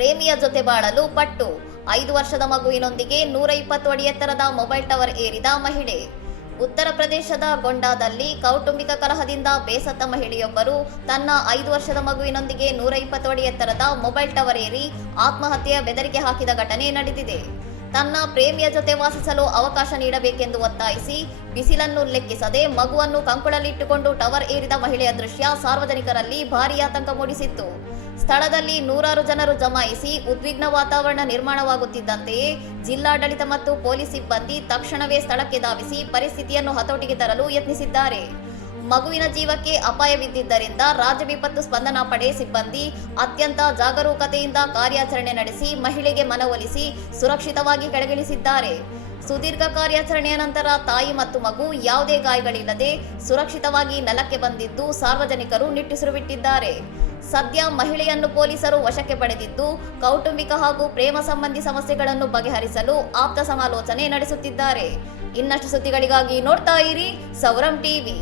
ಪ್ರೇಮಿಯ ಜೊತೆ ಬಾಳಲು ಪಟ್ಟು 5 ವರ್ಷದ ಮಗುವಿನೊಂದಿಗೆ 120 ಅಡಿ ಎತ್ತರದ ಮೊಬೈಲ್ ಟವರ್ ಏರಿದ ಮಹಿಳೆ. ಉತ್ತರ ಪ್ರದೇಶದ ಗೊಂಡಾದಲ್ಲಿ ಕೌಟುಂಬಿಕ ಕಲಹದಿಂದ ಬೇಸತ್ತ ಮಹಿಳೆಯೊಬ್ಬರು ತನ್ನ 5 ವರ್ಷದ ಮಗುವಿನೊಂದಿಗೆ 120 ಅಡಿ ಎತ್ತರದ ಮೊಬೈಲ್ ಟವರ್ ಏರಿ ಆತ್ಮಹತ್ಯೆಯ ಬೆದರಿಕೆ ಹಾಕಿದ ಘಟನೆ ನಡೆದಿದೆ. ತನ್ನ ಪ್ರೇಮಿಯ ಜೊತೆ ವಾಸಿಸಲು ಅವಕಾಶ ನೀಡಬೇಕೆಂದು ಒತ್ತಾಯಿಸಿ ಬಿಸಿಲನ್ನು ಲೆಕ್ಕಿಸದೆ ಮಗುವನ್ನು ಕಂಕುಳಲ್ಲಿಟ್ಟುಕೊಂಡು ಟವರ್ ಏರಿದ ಮಹಿಳೆಯ ದೃಶ್ಯ ಸಾರ್ವಜನಿಕರಲ್ಲಿ ಭಾರೀ ಆತಂಕ ಮೂಡಿಸಿತ್ತು. ಸ್ಥಳದಲ್ಲಿ ನೂರಾರು ಜನರು ಜಮಾಯಿಸಿ ಉದ್ವಿಗ್ನ ವಾತಾವರಣ ನಿರ್ಮಾಣವಾಗುತ್ತಿದ್ದಂತೆಯೇ ಜಿಲ್ಲಾಡಳಿತ ಮತ್ತು ಪೊಲೀಸ್ ಸಿಬ್ಬಂದಿ ತಕ್ಷಣವೇ ಸ್ಥಳಕ್ಕೆ ಧಾವಿಸಿ ಪರಿಸ್ಥಿತಿಯನ್ನು ಹತೋಟಿಗೆ ತರಲು ಯತ್ನಿಸಿದ್ದಾರೆ. ಮಗುವಿನ ಜೀವಕ್ಕೆ ಅಪಾಯವಿದ್ದಿದ್ದರಿಂದ ರಾಜ್ಯ ವಿಪತ್ತು ಸ್ಪಂದನಾ ಪಡೆ ಸಿಬ್ಬಂದಿ ಅತ್ಯಂತ ಜಾಗರೂಕತೆಯಿಂದ ಕಾರ್ಯಾಚರಣೆ ನಡೆಸಿ ಮಹಿಳೆಗೆ ಮನವೊಲಿಸಿ ಸುರಕ್ಷಿತವಾಗಿ ಕೆಳಗಿಳಿಸಿದ್ದಾರೆ. ಸುದೀರ್ಘ ಕಾರ್ಯಾಚರಣೆಯ ನಂತರ ತಾಯಿ ಮತ್ತು ಮಗು ಯಾವುದೇ ಗಾಯಗಳಿಲ್ಲದೆ ಸುರಕ್ಷಿತವಾಗಿ ನೆಲಕ್ಕೆ ಬಂದಿದ್ದು ಸಾರ್ವಜನಿಕರು ನಿಟ್ಟುಸಿರು ಬಿಟ್ಟಿದ್ದಾರೆ. ಸದ್ಯ ಮಹಿಳೆಯನ್ನು ಪೊಲೀಸರು ವಶಕ್ಕೆ ಪಡೆದಿದ್ದು ಕೌಟುಂಬಿಕ ಹಾಗೂ ಪ್ರೇಮ ಸಂಬಂಧಿ ಸಮಸ್ಯೆಗಳನ್ನು ಬಗೆಹರಿಸಲು ಆಪ್ತ ಸಮಾಲೋಚನೆ ನಡೆಸುತ್ತಿದ್ದಾರೆ. ಇನ್ನಷ್ಟು ಸುದ್ದಿಗಳಿಗಾಗಿ ನೋಡ್ತಾ ಇರಿ ಸೌರಂ ಟಿವಿ.